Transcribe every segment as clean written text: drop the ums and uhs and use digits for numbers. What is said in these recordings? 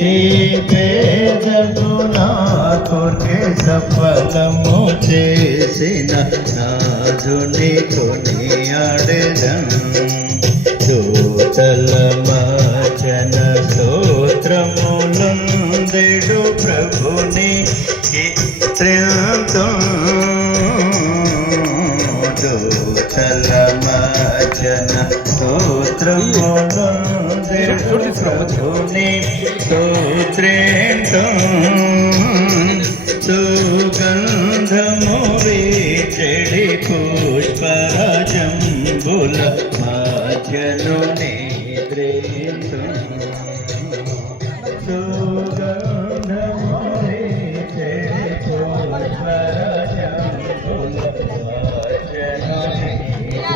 ఈ పేదకు నా కొరకే సఫలము చేసిన నాథుని కొనియాడెదను. దూతల మచన స్తోత్రములందెడు ప్రభుని కీర్తింతును. దూతల మచన స్తోత్రములందెడు ప్రభుని స్తోత్రింతును. సుగంధము వీచెడి పుష్పజంబుల మధ్యను నిద్రింతును. సుగంధము వీచెడి పుష్పజంబుల మధ్యను నిద్రింతును.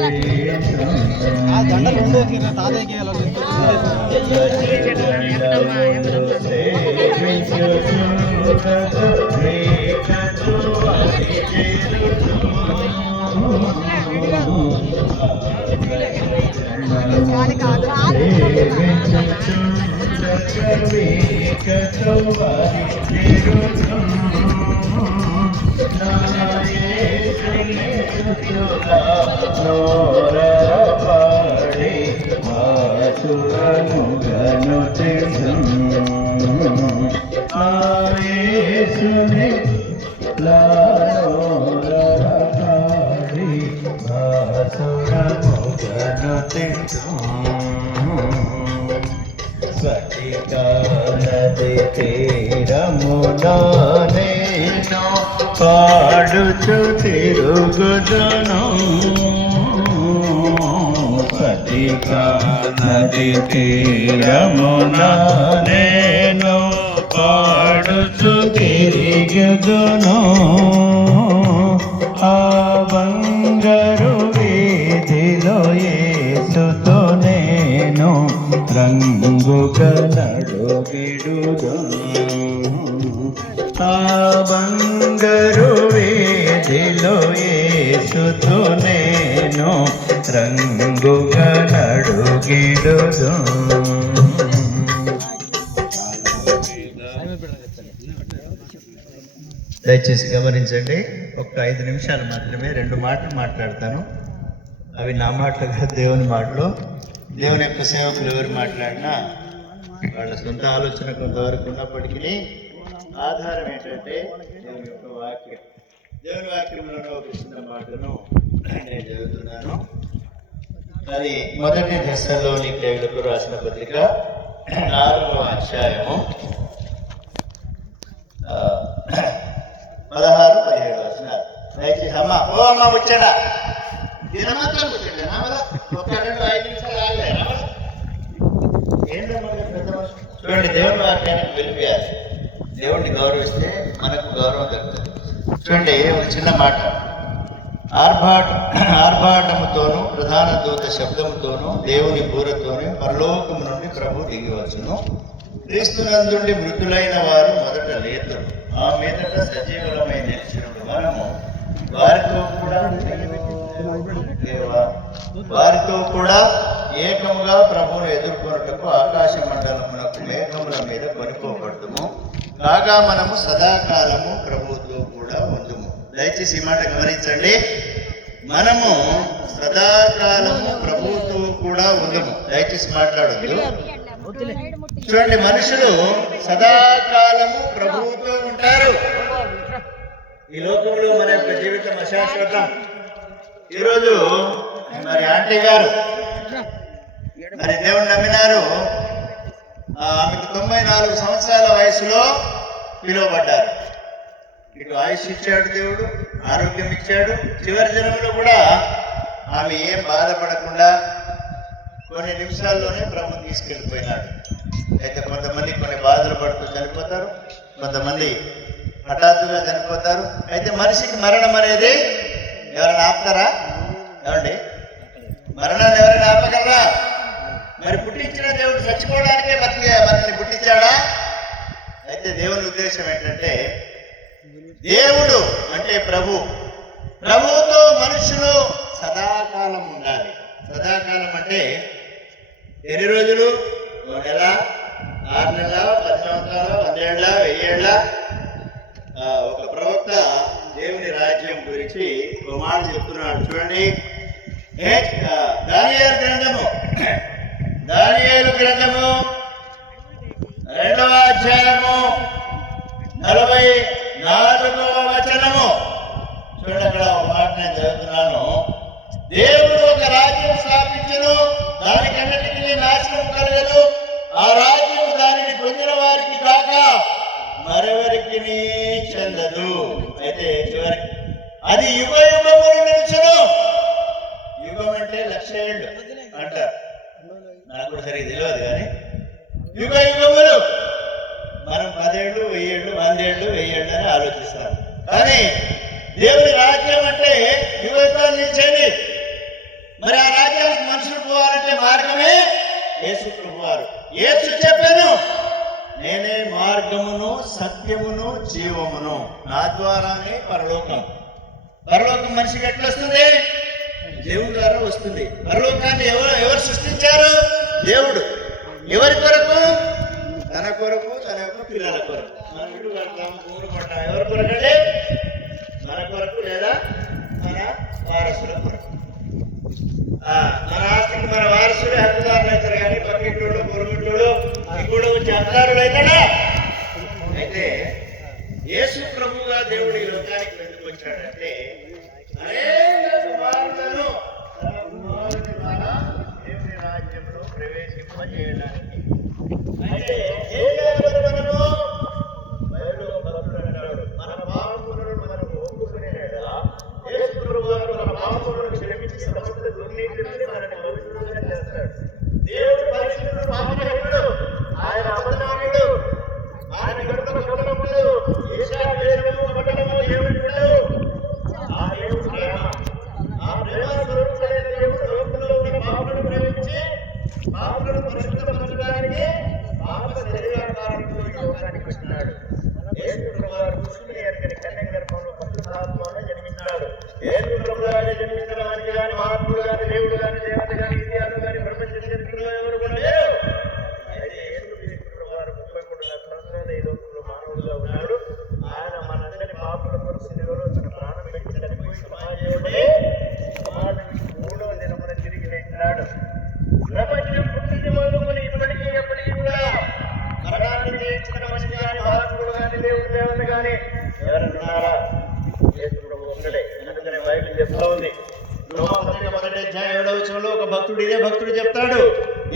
స్ఫటికానది తీరమునా నేను పాడుచు తిరుగుదును. స్ఫటికానది తీరమునా నేను పాడుచు తిరుగుదును. ఆ బంగారు వీధిలో యేసుతో నేను రంగుగా నడుగిడుదును. ఆ బంగారు వీధిలో యేసుతో నేను రంగుగా నడుగిడుదును. దయచేసి గమనించండి. ఒక 5 నిమిషాలు మాత్రమే 2 మాటలు మాట్లాడతాను. అవి నా మాటలు కాదు, దేవుని మాటలు. దేవుని యొక్క సేవకులు ఎవరు మాట్లాడినా వాళ్ళ సొంత ఆలోచన కొంతవరకు ఉన్నప్పటికీ ఆధారం ఏంటంటే దేవుని యొక్క వాక్యం. దేవుని వాక్యంలో ఒక చిన్న మాటను నేను చదువుతున్నాను. అది 1 దశలోనికైలకు రాసిన పత్రిక 4వ అధ్యాయము 16-17 వచనాలు. దయచేసి అమ్మ వచ్చాడా దినమాత్రం వచ్చాడు ఒక 2-5 నిమిషాలు ఆగలే. చూడండి, దేవుని వాక్యానికి పిలిపియాలి. దేవుడిని గౌరవిస్తే మనకు గౌరవం దక్కుతుంది. చూడండి, ఒక చిన్న మాట. ఆర్భాటముతోనూ ప్రధాన దూత శబ్దముతోనూ దేవుని బూరతోనూ పరలోకము నుండి ప్రభు దిగివచ్చును. క్రీస్తునందుండి మృతులైన వారు మొదట లేతురు. ఆ మీదట సజీవులమై నిలిచినప్పుడు మనము వారితో కూడా ఏకముగా ప్రభువును ఎదుర్కొనుటకు ఆకాశ మండలమునకు మేఘముల మీద కొనుక్కోబడుతుము. కాగా మనము సదాకాలము ప్రభువుతో కూడా ఉందుము. దయచేసి ఈ మాట గమనించండి. మనము సదాకాలము ప్రభువుతో కూడా ఉందుము. దయచేసి మాట్లాడొద్దు. చూడండి, మనుషులు సదాకాలము ప్రభువుతో ఉంటారు. ఈ లోకంలో మన యొక్క జీవితం అశాశ్వతం. ఈరోజు మరి ఆంటీ గారు మరి దేవుని నమ్మినారు. ఆమెకు 94 సంవత్సరాల వయసులో పిలువబడ్డారు. ఇటు ఆయుష్ ఇచ్చాడు దేవుడు, ఆరోగ్యం ఇచ్చాడు. చివరి దినంలో కూడా ఆమె ఏం బాధపడకుండా కొన్ని నిమిషాల్లోనే ప్రభు తీసుకెళ్ళిపోయినాడు. అయితే కొంతమంది కొన్ని బాధలు పడుతూ చనిపోతారు, కొంతమంది హఠాత్తుగా చనిపోతారు. అయితే మనిషికి మరణం అనేది ఎవరైనా ఆపుతారా? ఏమండి, మరణాన్ని ఎవరైనా ఆపగలరా? మరి పుట్టించిన దేవుడు చచ్చిపోవడానికే మనల్ని పుట్టించాడా? అయితే దేవుని ఉద్దేశం ఏంటంటే, దేవుడు అంటే ప్రభువుతో మనుషులు సదాకాలం ఉండాలి. సదాకాలం అంటే ఎన్ని రోజులు? 1 నెల, 6 నెలల, 10 వందేళ్ల 1000 ఏళ్ల ఒక ప్రవక్త దేవుని రాజ్యం గురించి ఒక మాట చెప్తున్నాడు. చూడండి, దానియేలు గ్రంథము 2వ అధ్యాయము 44వ వచనము. చూడండి, అక్కడ ఒక మాట నేను చదువుతున్నాను. దేవుడు ఒక రాజ్యం స్థాపించను, దానికన్నిటికీ నాశనం కలగదు. ఆ రాజ్యం దానిని పొందిన వారికి కాక మరెవరికి చెందదు. అయితే చివరికి అది యుగ యుగములు నిలుచును. యుగం అంటే 1,00,000 ఏళ్ళు అంటారు. నాకు కూడా సరిగ్గా తెలియదు, కానీ యుగ యుగములు మనం 10 ఏళ్ళు 1000 ఏళ్ళు 100 ఏళ్ళు 1000 ఏళ్ళు అని ఆలోచిస్తాం. కానీ దేవుని రాజ్యం అంటే యుగ యుగాలు నిలిచేది. మరి ఆ రాజ్యానికి మనుషులు పోవాలంటే మార్గమే యేసు ప్రభువారు. యేసు చెప్పాను, నేనే మార్గమును సత్యమును జీవమును, నా ద్వారానే పరలోకం. పరలోకం మనిషికి ఎట్లా వస్తుంది? దేవుని ద్వారా వస్తుంది. పరలోకాన్ని ఎవరు సృష్టించారు? దేవుడు. ఎవరి కొరకు? తన కొరకు, తన యొక్క పిల్లల కొరకు. మనం ఇల్లు కడతాము, భూములు పడతాం. ఎవరి కొరకు అంటే మన కొరకు లేదా మన వారసుల కొరకు. మన ఆస్తికి మన వారసులే హక్కుదారులు అవుతారు, కానీ పక్కింటోళ్ళు పొరుగుంటోళ్ళు ఇక్కడ వచ్చి హక్కుదారులు అవుతాడా? అయితే యేసు ప్రభువుగా దేవుడు ఈ లోకానికి ఎందుకు వచ్చాడంటే అనేక కుమారులను తన కుమారుని ద్వారా దేవుని రాజ్యంలో ప్రవేశింపజేయడానికి. అయితే ఏం చేయాలి మనము? బైబిల్లో భక్తుడు అంటాడు, మన పాపములను మనం ఒప్పుకునేలా యేసు ప్రభువు మన పాపములను క్షమించి సమస్త దుర్నీతిని మనకు పవిత్రులుగా చేస్తాడు. దేవుడు పరిశుద్ధుడు, పాపరహితుడు, ఆయన అబద్ధాలుడు, ఆయన గడుపుల కపటములు, ఈర్ష్యాద్వేషము, కపటము దేవుడు ఉండదు. ఆ దేవుడు ప్రేమ. ఆ ప్రేమ స్వరూపుడైన దేవుడు లోకంలో ఉన్న పాపలను ప్రేమించి పాపలను పరిశుద్ధపరచడానికి పాప శరీరాకారంతో ఈ లోకానికి వచ్చినాడు. యేసు ప్రభువారు కృష్ణుని ఎరుగని కన్యక గర్భంలో పరిశుద్ధాత్మలో జన్మించాడు. యేసు ప్రభువారే జన్మించడానికి కానీ మహాత్ముడు కానీ దేవుడు కానీ దేవత కానీ ఇతిహాసం కానీ ప్రపంచ చరిత్రలో ఎవరు కూడా లేరు. అయితే యేసు ప్రభువారు 33 సంవత్సరాల ఈ లోకంలో మానవుడుగా ఉన్నాడు. ఆయన మనందరి పాపల కొరకు శిలువలో తన ప్రాణం పెట్టి చనిపోయి సమాజం 3వ దినమున తిరిగి లేచినాడు. ప్రపంచం పుట్టింది మొదలుకొని ఇప్పటికీ ఎప్పటికీ కూడా మరణాన్ని జయించిన మనిషి కానీ మహాత్ముడు కానీ దేవుడు దేవత కానీ ఎవరున్నారా? యేసు ప్రభువు ఒక్కడే. ఎందుకంటే బైబిల్ చెప్తా ఉంది, మొదటి అధ్యాయం 7వ వచనంలో ఒక భక్తుడు ఇదే భక్తుడు చెప్తాడు,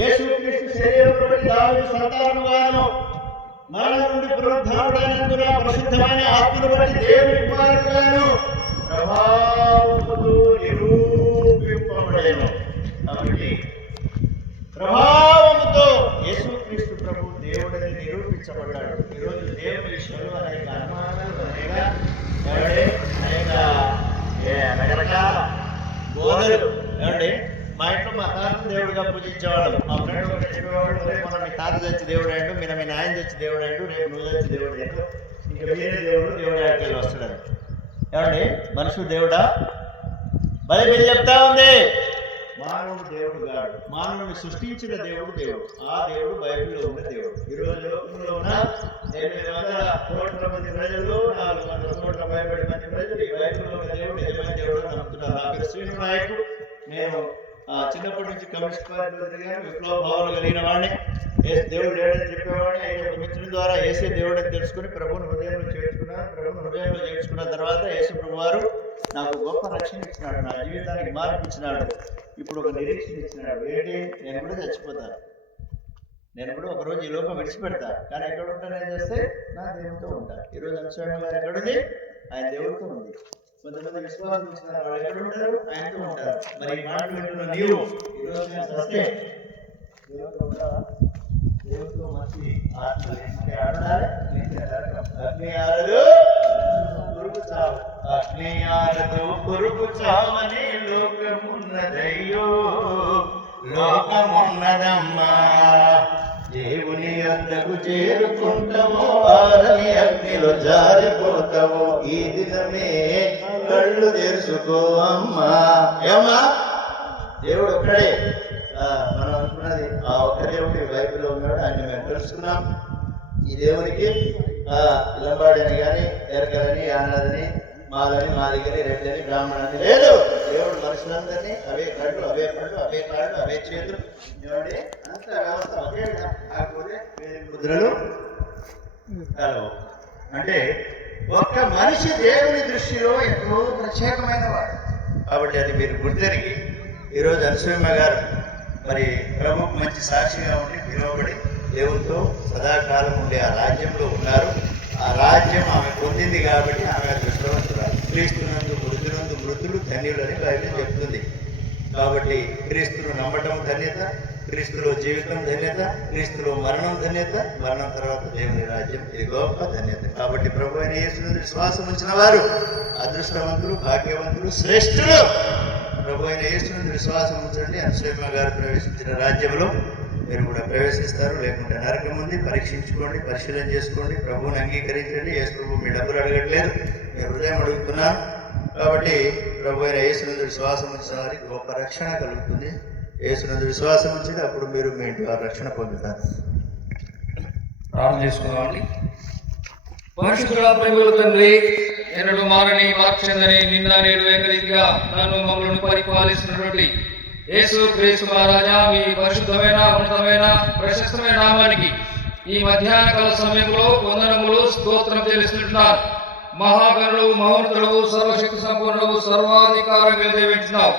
యేసుక్రీస్తు శరీరంలోని దావీదు సంతానముగాను మరణం నుండి పునరుద్ధానుడైనందున పరిశుద్ధమైన ఆత్మను బట్టి దేవుని కుమారుడుగాను ప్రభావముతో నిరూపింపబడెను. కాబట్టి ప్రభావముతో యేసుక్రీస్తు ప్రభు దేవుడిని నిరూపించబడ్డాడు. ఈరోజు దేవుని విషయంలో అనేక అనుమానాలు, అనేక రకరకాల బోధలు. ఏమండి, మా ఇంట్లో మా తాతను దేవుడిగా పూజించేవాడు. మా ఫ్రెండ్ ఒకటి చెప్పేవాడు, మన మీ తాత చచ్చి దేవుడు అయ్యాడు, మీ నాయన చచ్చి దేవుడు అయ్యాడు, రేపు నువ్వు చచ్చి దేవుడు అయ్యాడు, ఇంకా మీరే దేవుడి ఆటలు వస్తాడని. ఏమండి, మనుషుడు దేవుడా? బైబిల్ చెప్తా ఉంది మానవుడు దేవుడు కాడు, మానవుని సృష్టించిన దేవుడు దేవుడు. ఆ దేవుడు బైబిల్లో ఉన్న దేవుడు. ఈరోజు లోకంలో ఉన్న 800 కోట్ల మంది ప్రజలు, 400 కోట్ల భయపడి మంది ప్రజలు ఈ బైబిల్లో ఉన్న దేవుడు నిజమైన దేవుడు నమ్ముతున్నారు. నా పేరు శ్రీను నాయకు. నేను చిన్నప్పటి నుంచి కమ్యూనిస్ట్ పార్టీలో తిరిగాను. విప్లవ భావాలు కలిగిన వాడిని. దేవుడు లేడని చెప్పేవాడిని. ఆయన ఒక మిత్రుని ద్వారా ఏసే దేవుడు అని తెలుసుకుని ప్రభువుని హృదయంలో చేర్చుకున్నాను. ప్రభువుని హృదయంలో చేర్చుకున్న తర్వాత యేసు ప్రభు వారు నాకు గొప్ప రక్షణ ఇచ్చినాడు, నా జీవితానికి మార్పు ఇచ్చినాడు. ఇప్పుడు ఒక నిరీక్షణ ఇచ్చినాడు. ఏంటి? నేను కూడా చచ్చిపోతాను, నేను కూడా ఒకరోజు ఈ లోకం విడిచిపెడతా, కానీ ఎక్కడ ఉంటానని చేస్తే నా దేవుడితో ఉంటాను. ఈరోజు అనుసరణ గారు ఎక్కడుంది? ఆయన దేవుడితో ఉంది. కొంతమంది విశ్వాసం ఇచ్చిన వాళ్ళు ఎక్కడ ఉంటారు? ఆయనతో ఉంటారు. మరి ఈ మాట వింటున్న నీవు ఈరోజు వస్తే దేవుడితో ఉంటావా? దేవుడితో మంచి ఆత్మ అగ్నియాలతో పురుగు చావని లోకమున్నదయ్యో, లోకమున్నదమ్మా. దేవుని వద్దకు చేరుకుంటావో ఆరని అగ్నిలో జారిపోతావో, ఈ దినమే కళ్ళు తెరుచుకో అమ్మా. ఏమా? దేవుడు ఒక్కడే. మనం అనుకున్నది ఆ ఒక్క దేవుడి బైబిల్లో ఉన్నాడు, ఆయన మేము తెలుసుకున్నాం. ఈ దేవునికి లంబాడి అని కానీ ఎరకలని యానదని మాలని మాదిగని రెడ్డని బ్రాహ్మణని లేదు. దేవుడు మనుషులందరినీ అవే కళ్ళు అవే పళ్ళు అవే కాళ్ళు అవే చేతులు చూడండి అంత వ్యవస్థ ఒకే. కాకపోతే వేరే ముద్రలు కలవు. అంటే ఒక్క మనిషి దేవుని దృష్టిలో ఎంతో ప్రత్యేకమైన వాడు. కాబట్టి అది మీరు గుర్తెరిగి ఈరోజు అనసూయమ్మ గారు మరి ప్రభుకు మంచి సాక్షిగా ఉండి పిలువబడి దేవునితో సదాకాలం ఉండే ఆ రాజ్యంలో ఉన్నారు. ఆ రాజ్యం ఆమె పొందింది కాబట్టి ఆమె అదృష్టవంతురాలు. క్రీస్తునందు మృతులు ధన్యులని బైబిల్ చెప్తుంది. కాబట్టి క్రీస్తును నమ్మటం ధన్యత, క్రీస్తులో జీవితం ధన్యత, క్రీస్తులో మరణం ధన్యత, మరణం తర్వాత దేవుని రాజ్యం, ఇది గొప్ప ధన్యత. కాబట్టి ప్రభు అయిన యేసునందు విశ్వాసం ఉంచిన వారు అదృష్టవంతులు, భాగ్యవంతులు, శ్రేష్ఠులు. ప్రభు అయిన యేసునందు విశ్వాసం ఉంచండి. అనసూయమ్మ గారు ప్రవేశించిన రాజ్యంలో మీరు కూడా ప్రవేశిస్తారు. లేకుంటే నరకం ఉంది. పరీక్షించుకోండి, పరిశీలన చేసుకోండి, ప్రభువుని అంగీకరించండి. యేసు ప్రభు మీ డబ్బులు అడగట్లేదు, మీ హృదయం అడుగుతున్నారు. కాబట్టి ప్రభు అయిన యేసునందు విశ్వాసం ఉంచిన వారికి గొప్ప రక్షణ కలుగుతుంది. యేసునందు విశ్వాసం ఉంచి అప్పుడు మీరు మీ ఇంటి వారు రక్షణ పొందుతారు. ప్రార్థన చేసుకుందామండి. పరిశుద్ధుడా ప్రేమల తండ్రి, ఎన్నడూ మారని వాక్యందని నిన్న నేడు ఏకరీతిగా నన్ను మమ్మల్ని పరిపాలిస్తున్నటువంటి యేసు క్రీస్తు మహారాజా, మీ పరిశుద్ధమైన ఉన్నతమైన ప్రశస్తమైన నామానికి ఈ మధ్యాహ్న కాల సమయంలో వందనములు స్తోత్రం చెల్లిస్తుంటున్నారు. మహాగణుడు, మహోన్నతుడు, సర్వశక్తి సంపూర్ణుడు, సర్వాధికారం వెంటున్నావు.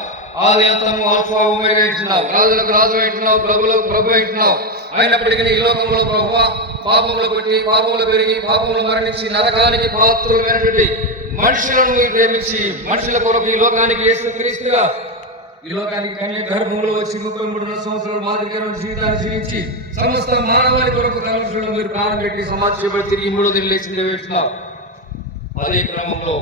ఆది అంతము ఆల్ఫా ఒమేగా ఇచ్చినావు. రాజులకు రాజు ఇచ్చినావు, ప్రభులకు ప్రభు ఇచ్చినావు. అయినప్పటికీ ఈ లోకంలో ప్రభువా పాపంలో పెట్టి, పాపంలో పెరిగి, పాపంలో మరణించి నరకానికి పాత్రులైనటువంటి మనుషులను ప్రేమించి మనుషుల కొరకు ఈ లోకానికి యేసుక్రీస్తుగా ఈ లోకానికి కన్య గర్భంలో వచ్చి 33 సంవత్సరాలు మాదిరికరమైన జీవితాన్ని జీవించి సమస్త మానవాళి కొరకు కలుషులను మీరు ప్రాణం పెట్టి సమాధి చేయబడి తిరిగి 3వ దినం లేచి నిలబెట్టినారు. అదే క్రమంలో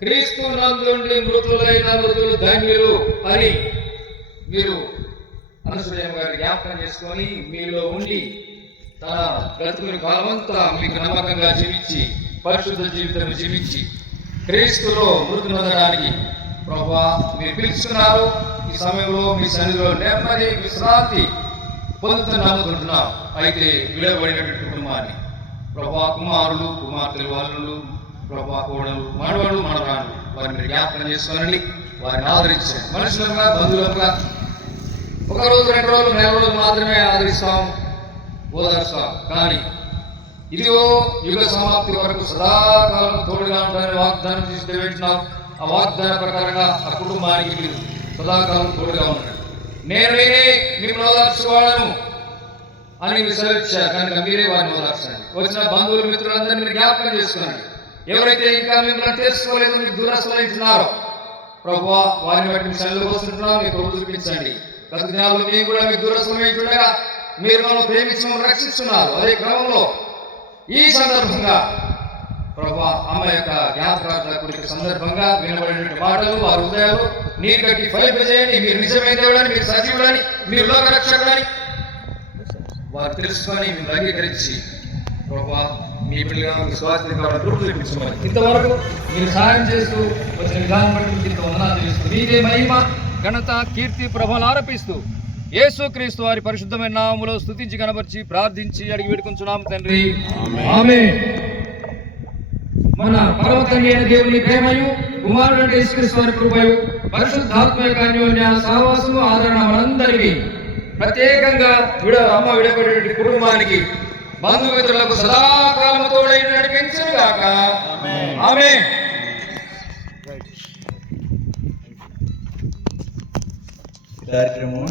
క్రీస్తు నందుండి మృతులైన మృతులు ధన్యులు అని మీరు అనసూయమ్మ గారి జ్ఞాపకం చేసుకొని మీలో ఉండి తన బ్రతుకుని కాలమంతా మీకు నమ్మకంగా జీవించి పరిశుద్ధ జీవితం జీవించి క్రీస్తులో మృతి నొందడానికి ప్రభువా మీరు పిలుస్తున్నారు. ఈ సమయంలో మీ సన్నిధిలో నెమ్మది విశ్రాంతి పొందుతున్నామనుకుంటున్నాం. అయితే విడబడినటువంటి కుటుంబాన్ని ప్రభువా కుమారులు, కుమార్తెలు, వాళ్ళు ప్రభా కోడలు, మనవడు, మనవరాలు వారిని మీరు జ్ఞాపకం చేసుకోనండి. వారిని ఆదరించండి. మనుషులుగా, బంధువులుగా 1 రోజు 2 రోజులు 4 రోజులు మాత్రమే ఆదరిస్తాం, ఓదార్స్తాం. కానీ ఇదిగో యుగ సమాప్తి వరకు సదాకాలం తోడుగా ఉంటారని వాగ్దానం చేసి వెంటున్నాం. ఆ వాగ్దాన ప్రకారంగా ఆ కుటుంబానికి మీరు సదాకాలం తోడుగా ఉంటాడు. నేనే మిమ్మల్ని ఓదార్చుకోవాలను అని విసరించారు కనుక మీరే వారిని ఓదార్చండి. వచ్చిన బంధువులు, మిత్రులందరినీ మీరు జ్ఞాపకం చేసుకోండి. ఎవరైతే ఇంకా మిమ్మల్ని తెలుసుకోలేదు, మీకు దూరస్తులైతున్నారో ప్రభువా వారిని బట్టి మీ సన్నిధిలో వస్తుంటున్నాం. మీ కృప చూపించండి. గత దినాల్లో మేము కూడా మీకు దూరస్తులైతుండగా మీరు మమ్మల్ని ప్రేమించి మమ్మల్ని రక్షిస్తున్నారు. అదే క్రమంలో ఈ సందర్భంగా ప్రభువా అమ్మ యొక్క జ్ఞాపకార్థ కూడిక సందర్భంగా వినబడిన మాటలు వారి హృదయాలు నీరు కట్టి ఫలింపజేయండి. మీరు నిజమైన దేవుడని, మీరు సజీవుడని, మీరు లోక రక్షకుడని వారు తెలుసుకొని మీరు అంగీకరించి ప్రభువా మీ బిడ్డగా విశ్వాసంగా దృష్టి చూపించమని ఇంతవరకు మీరు సహాయం చేస్తూ వచ్చిన విధానం బట్టి మీకు ఇంత వందనాలు చేస్తూ మీదే మహిమ, ఘనత, కీర్తి, ప్రభలు ఆరోపిస్తూ యేసుక్రీస్తు వారి పరిశుద్ధమైన నామములో స్తుతించి కనబర్చి ప్రార్థించి అడిగి వేడుకొంచున్నాము తండ్రి, ఆమేన్. మన పరమ తండ్రి అయిన దేవుని ప్రేమయు, కుమారుడైన యేసుక్రీస్తు వారి కృపయు, పరిశుద్ధాత్మ యొక్క అన్యోన్య సహవాసము ఆదరణ మనందరికీ, ప్రత్యేకంగా అమ్మ విడబడే కుటుంబానికి, బంధుమిత్రులకు సదాకాలము తోడై నడిపించును గాక. ఆమేన్. కార్యక్రమం